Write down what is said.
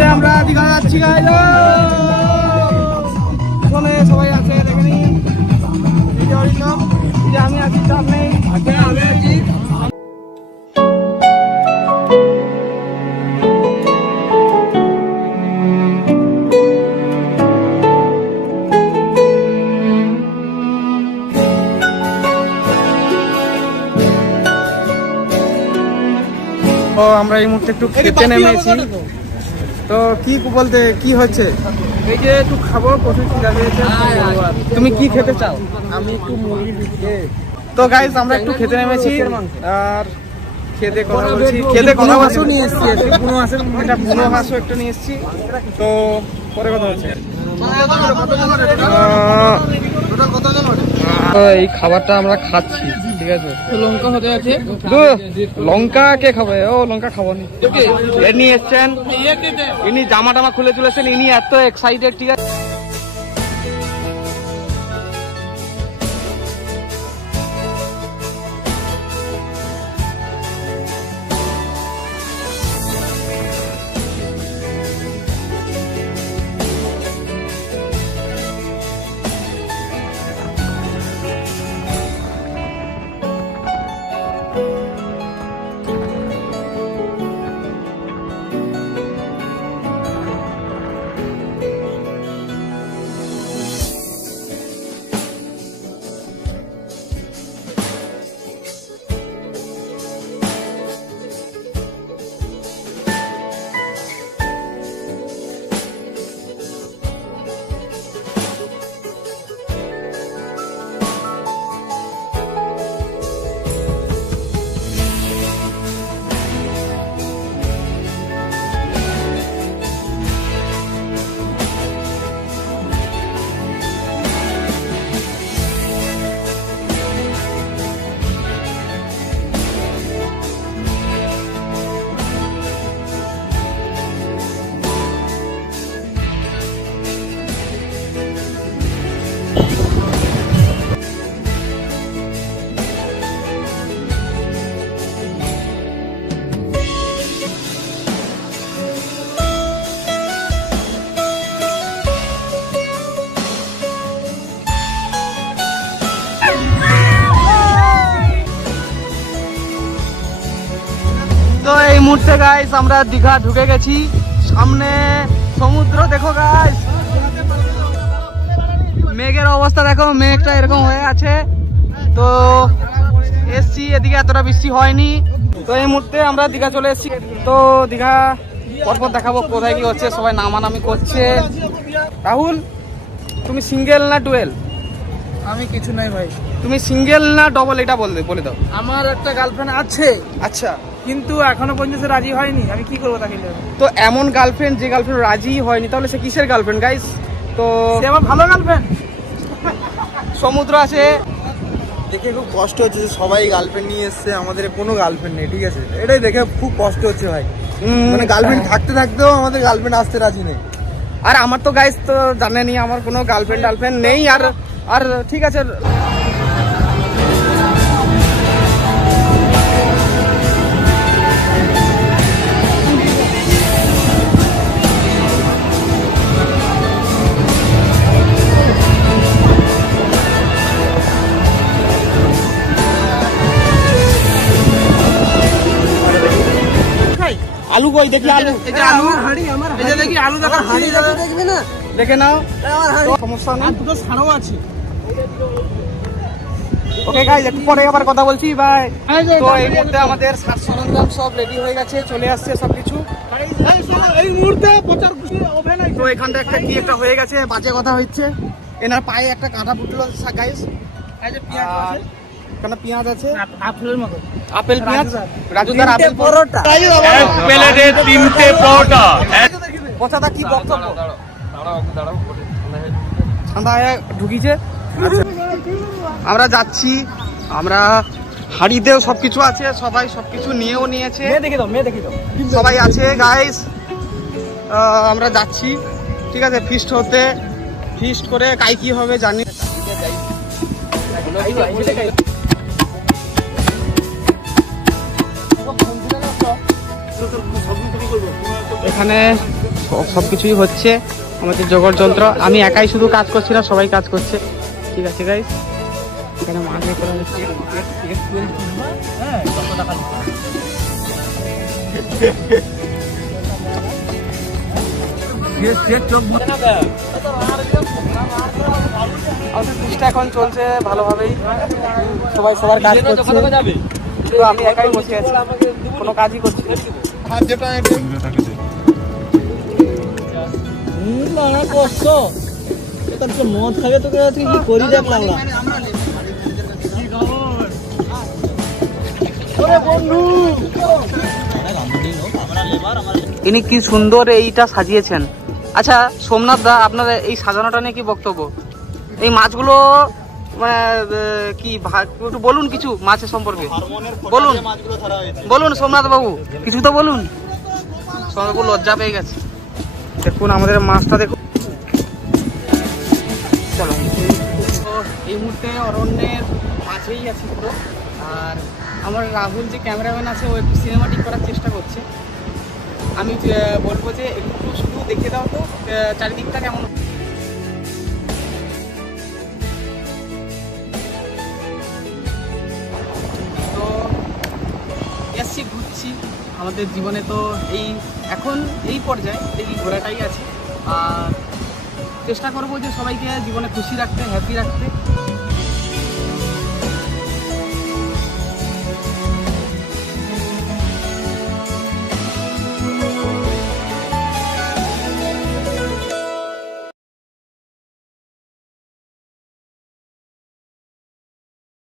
মুহূর্তে আমরা দীঘা যাচ্ছি গাইস। চলে সবাই আছে দেখে নিন। এই যে অরিন্দম, এই যে আমি আছি, চাপ নেই। আচ্ছা আমি আছি। তো আমরা এই মুহূর্তে একটু খেতে নেমেছি। তো কি বলতে কি হচ্ছে? এই যে একটু খাবো, প্রচুর খিদা পেয়েছে। তুমি কি খেতে চাও? আমি একটু মুরগি। তো গাইস আমরা একটু খেতে নেমেছি আর খেতে কথা বলছি। খেতে কথা বলছি নিয়ে এসেছি, বুনো হাঁসের একটা বুনো হাঁসও একটা নিয়ে এসেছি। তো পরে কথা হচ্ছে। এই খাবারটা আমরা খাচ্ছি, ঠিক আছে? লঙ্কা হতে আছে। লঙ্কা কে খাবে? ও লঙ্কা খাবো নি। ইনি এসছেন, ইনি জামা টামা খুলে চলেছেন, ইনি এত এক্সাইটেড, ঠিক আছে? তো এই মুহূর্তে গাইস আমরা দীঘা ঢুকে গেছি। সামনে সমুদ্র দেখো গাইস, মেঘের অবস্থা দেখো, মেঘটা এরকম হয়ে আছে। তো এসছি, এদিকে এতটা বৃষ্টি হয়নি। তো এই মুহূর্তে আমরা দীঘা চলে এসেছি। তো দীঘা পরপর দেখাবো কোথায় কি হচ্ছে, সবাই নামানামি করছে। রাহুল, তুমি সিঙ্গেল না ডুয়েল? আমি কিছু নাই ভাই। তুমি সিঙ্গেল না ডবল এটা বলে দাও। আমার একটা গার্লফ্রেন্ড আছে। আচ্ছা, কিন্তু এখনো পর্যন্ত রাজি হয়নি, আমি কি করবো তাকে? তো এমন গার্লফ্রেন্ড যে গার্লফ্রেন্ড রাজি হয়নি, তাহলে সে কিসের গার্লফ্রেন্ড গাইস? তো সে আমার ভালো গার্লফ্রেন্ড। সমুদ্র আছে দেখে খুব কষ্ট হচ্ছে যে সবাই গার্লফ্রেন্ড নিয়ে এসছে, আমাদের কোনো গার্লফ্রেন্ড নেই, ঠিক আছে? এটাই দেখে খুব কষ্ট হচ্ছে ভাই। মানে গার্লফ্রেন্ড থাকতে থাকতেও আমাদের গার্লফ্রেন্ড আসতে রাজি নেই। আর আমার তো গাইস তো জানেনই, আমার কোনো গার্লফ্রেন্ড নেই। আর ঠিক আছে, আলু কই দেখি? আলু, এই যে আলু হাঁড়ি, আমার এই যে দেখি আলু দেখো, হাঁড়ি দেখবে না, দেখে নাও, সমস্যা নেই। দুটো ছাড়াও আছে। ওকে গাইস, একটু পরে আবার কথা বলছি, বাই। তো এই মুহূর্তে আমাদের সাজ সরঞ্জাম সব রেডি হয়ে গেছে, চলে আসছে সবকিছু। এই মুহূর্তে তো এখানটা একটা কি একটা হয়ে গেছে, বাজে কথা হচ্ছে। এনার পায়ে একটা কাঁটা ফুটলো গাইস। এই যে পেঁয়াজ আছে, কেন পেঁয়াজ আছে আপেলের মতো, আপেল পেঁয়াজ। রাজুদার আপেল পরোটা, এক প্লেটে 3টে পরোটা। কথাটা কি বক্তব্য? ঠান্ডা হয়ে ঢুকিছে। আমরা যাচ্ছি, আমরা হাড়িতেও সবকিছু আছে, সবাই সবকিছু নিয়েও নিয়েছে। সবাই আছে গাইস। আমরা যাচ্ছি, ঠিক আছে? ফিস্ট হতে, ফিস্ট করে কাই কি হবে জানি। এখানে সব কিছুই হচ্ছে আমাদের জোগাড় যন্ত্র। আমি একাই শুধু কাজ করছি না, সবাই কাজ করছে। ঠিক আছে গাইস, এখানে মাছ এ করা হচ্ছে। আমাদের চেষ্টা এখন চলছে ভালোভাবেই, সবাই সবার কাজ করছে। তো আমি একাই বসে আছি, কোনো কাজই করছি না। কষ্ট তোর মদ খাবে, তোকে তুই কি করি দেখলাম না ইনি কি সুন্দর এইটা সাজিয়েছেন। আচ্ছা সোমনাথ দা, আপনার এই সাজানোটা নিয়ে কি বক্তব্য? এই মাছগুলো মানে কি একটু বলুন কিছু মাছের সম্পর্কে বলুন, বলুন সোমনাথ বাবু কিছু তো বলুন। সোমনাথ বাবু লজ্জা পেয়ে গেছে। দেখুন আমাদের মাছটা দেখুন। চলো, তো এই মুহূর্তে অরণ্যের মাঝেই আছি পুরো। আর আমার রাহুল যে ক্যামেরাম্যান আছে, ও একটু সিনেমাটিক করার চেষ্টা করছে। আমি বলবো যে একটু শুধু দেখে দাও তো চারিদিকটা কেমন। তো এসছি, ঘুরছি। আমাদের জীবনে তো এই এখন এই পর্যায়ে এই ঘোরাটাই আছে। আর চেষ্টা করবো যে সবাইকে জীবনে খুশি রাখতে, হ্যাপি রাখতে।